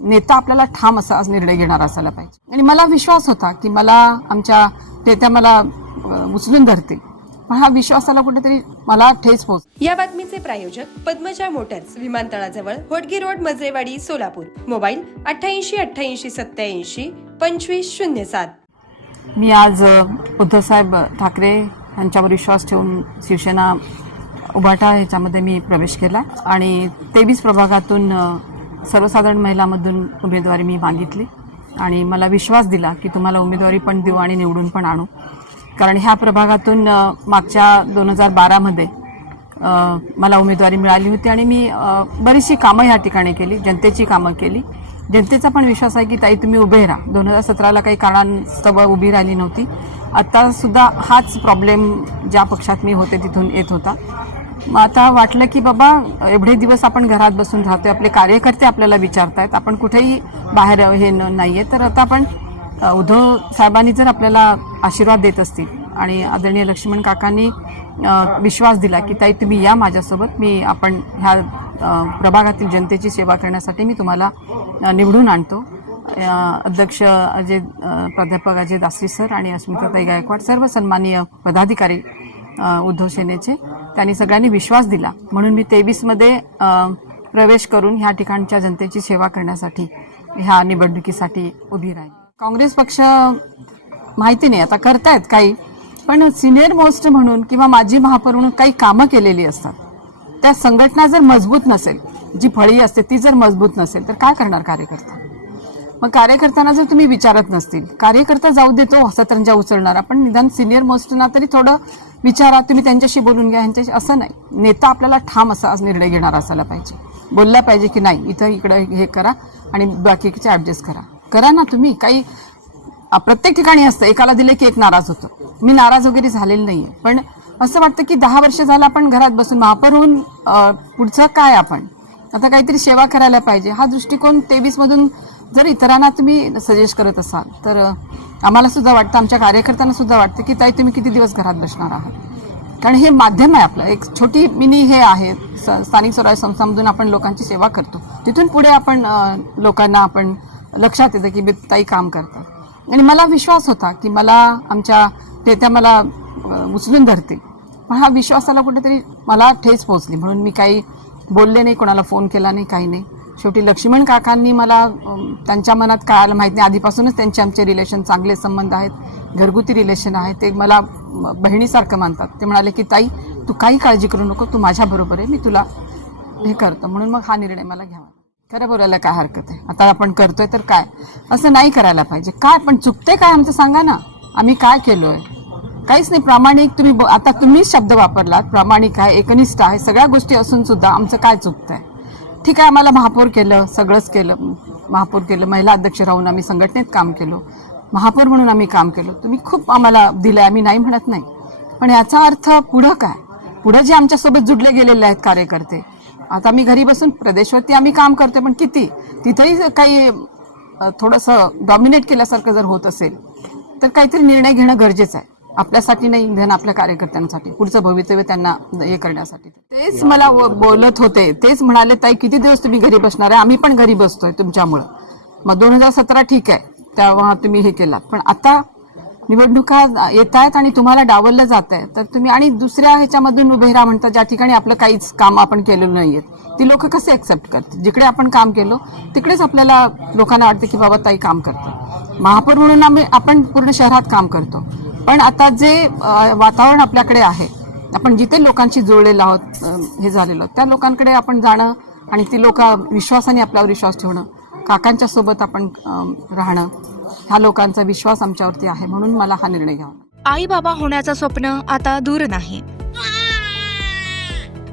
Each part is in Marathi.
नेता आपल्याला ठाम असा आज निर्णय घेणार असायला पाहिजे. आणि मला विश्वास होता की मला आमच्या नेत्या मला उचलून धरतील. पण हा विश्वासाला कुठेतरी मला ठेच पोहोच या बातमीचे प्रायोजक पद्मजा मोटर्स विमानतळाजवळ होटगी रोड मजरेवाडी सोलापूर. मोबाईल अठ्ठ्याऐंशी अठ्ठ्याऐंशी सत्याऐंशी पंचवीस शून्य सात. मी आज उद्धवसाहेब ठाकरे यांच्यावर विश्वास ठेवून शिवसेना उभाटा ह्याच्यामध्ये मी प्रवेश केला. आणि तेवीस प्रभागातून सर्वसाधारण महिलामधून उमेदवारी मी मागितली. आणि मला विश्वास दिला की तुम्हाला उमेदवारी पण देऊ आणि निवडून पण आणू. कारण ह्या प्रभागातून मागच्या दोन हजार बारामध्ये मला उमेदवारी मिळाली होती आणि मी बरीचशी कामं ह्या ठिकाणी केली जनतेची कामं केली. जनतेचा पण विश्वास आहे की ताई तुम्ही उभे राहा. दोन हजार सतराला काही कारणांस्तव उभी राहिली नव्हती. आत्तासुद्धा हाच प्रॉब्लेम ज्या पक्षात मी होते तिथून येत होता. आता वाटलं की बाबा एवढे दिवस आपण घरात बसून राहतोय आपले कार्यकर्ते आपल्याला विचारतायत आपण कुठेही बाहेर हे न- नाहीये. तर आता आपण उद्धव साहेबांनी जर आपल्याला आशीर्वाद देत असतील आणि आदरणीय लक्ष्मण काकांनी विश्वास दिला की ताई तुम्ही या माझ्यासोबत मी आपण ह्या प्रभागातील जनतेची सेवा करण्यासाठी मी तुम्हाला निवडून आणतो. अध्यक्ष अजय प्राध्यापक अजय दासरी सर आणि अस्मिताताई गायकवाड सर्व सन्माननीय पदाधिकारी उद्धव सेनेचे त्यांनी सगळ्यांनी विश्वास दिला. म्हणून मी तेवीसमध्ये प्रवेश करून ह्या ठिकाणच्या जनतेची सेवा करण्यासाठी ह्या निवडणुकीसाठी उभी राहील. काँग्रेस पक्ष माहिती नाही आता करतायत काही पण सिनियर मोस्ट म्हणून किंवा माजी महापौर म्हणून काही कामं केलेली असतात. त्या संघटना जर मजबूत नसेल जी फळी असते ती जर मजबूत नसेल तर काय करणार कार्यकर्ता? मग कार्यकर्त्यांना जर तुम्ही विचारत नसतील कार्यकर्ता जाऊ देतो सतरंजा उचलणारा पण निदान सिनियर मोस्टना तरी थोडं विचारा तुम्ही त्यांच्याशी बोलून घ्या ह्यांच्याशी असं नाही. नेता आपल्याला ठाम असा आज निर्णय घेणार असायला पाहिजे. बोलला पाहिजे की नाही इथं इकडं हे करा आणि बाकीचे ॲडजस्ट करा. करा ना तुम्ही काही प्रत्येक ठिकाणी असतं एकाला दिले की एक नाराज होतो. मी नाराज वगैरे झालेलं नाही आहे पण असं वाटतं की दहा वर्ष झालं आपण घरात बसून महापौर होऊन पुढचं काय आपण? आता काहीतरी सेवा करायला पाहिजे. हा दृष्टिकोन तेवीसमधून जर इतरांना तुम्ही सजेस्ट करत असाल तर आम्हाला सुद्धा वाटतं आमच्या कार्यकर्त्यांना सुद्धा वाटतं की ताई तुम्ही किती दिवस घरात बसणार आहात? कारण हे माध्यम आहे आपलं. एक छोटी मिनी हे आहे. स्थानिक स्वराज्य संस्थामधून आपण लोकांची सेवा करतो. तिथून पुढे आपण लोकांना आपण लक्षात येतं की बे- ताई काम करतात. आणि मला विश्वास होता की मला आमच्या नेत्या मला उचलून धरतील. पण हा विश्वासाला कुठेतरी मला ठेच पोहोचली. म्हणून मी काही बोलले नाही कोणाला फोन केला नाही काही नाही. शेवटी लक्ष्मण काकांनी मला त्यांच्या मनात काय आलं माहीत नाही. आधीपासूनच त्यांचे आमचे रिलेशन चांगले संबंध आहेत घरगुती रिलेशन आहे ते मला बहिणीसारखं मानतात. ते म्हणाले की ताई तू काही काळजी करू नको. तू माझ्याबरोबर आहे. मी तुला हे करतो. म्हणून मग हा निर्णय मला घ्यावा खरं बोलायला काय हरकत आहे? आता आपण करतोय तर काय? असं नाही करायला पाहिजे. काय? पण चुकते काय आमचं? सांगा ना. आम्ही काय केलो आहे काहीच नाही. प्रामाणिक तुम्ही ब- आता तुम्हीच शब्द वापरलात. प्रामाणिक आहे एकनिष्ठ आहे. सगळ्या गोष्टी असून सुद्धा आमचं काय चुकतंय? ठीक आहे आम्हाला महापौर केलं सगळंच केलं. महापौर केलं महिला अध्यक्ष राहून आम्ही संघटनेत काम केलो. महापौर म्हणून आम्ही काम केलं. तुम्ही खूप आम्हाला दिलं आम्ही नाही म्हणत नाही. पण याचा अर्थ पुढं काय? पुढं जे आमच्यासोबत जुडले गेलेले आहेत कार्यकर्ते आता मी घरी बसून प्रदेशवरती आम्ही काम करतोय पण किती? तिथेही काही थोडंसं डॉमिनेट केल्यासारखं जर होत असेल तर काहीतरी निर्णय घेणं गरजेचं आहे. आपल्यासाठी नाही इंधन आपल्या कार्यकर्त्यांसाठी पुढचं भवितव्य त्यांना हे करण्यासाठी. तेच मला बोलत होते. तेच म्हणाले ताई किती दिवस तुम्ही घरी बसणार आहे? आम्ही पण घरी बसतोय तुमच्यामुळं. मग दोन हजार सतरा ठीक आहे. तेव्हा तुम्ही हे केलात. पण आता निवडणुका येत आहेत आणि तुम्हाला डावललं जात आहे तर तुम्ही आणि दुसऱ्या ह्याच्यामधून उभे राहा म्हणता ज्या ठिकाणी आपलं काहीच काम आपण केलेलं नाहीये. ती लोक कसे ऍक्सेप्ट करतात जिकडे आपण काम केलो तिकडेच आपल्याला लोकांना वाटतं की बाबा ताई काम करतात. महापौर म्हणून आम्ही आपण पूर्ण शहरात काम करतो. पण आता जे वातावरण आपल्याकडे आहे आपण जिथे लोकांशी जोडलेलो आहोत हे झालेलो आहोत, त्या लोकांकडे आपण जाणं आणि ती लोक विश्वासाने आपल्यावर विश्वास ठेवणं काकांच्या सोबत आपण राहणं ह्या लोकांचा विश्वास आमच्यावरती आहे म्हणून मला हा निर्णय घ्यावा. आई बाबा होण्याचं स्वप्न आता दूर नाही.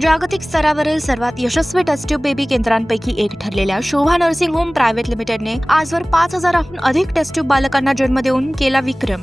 जागतिक स्तरावरील सर्वात यशस्वी टेस्ट्यूब बेबी केंद्रांपैकी एक ठरलेल्या शोभा नर्सिंग होम प्रायव्हेट लिमिटेडने आजवर पाच हजाराहून अधिक टेस्ट्यूब बालकांना जन्म देऊन केला विक्रम.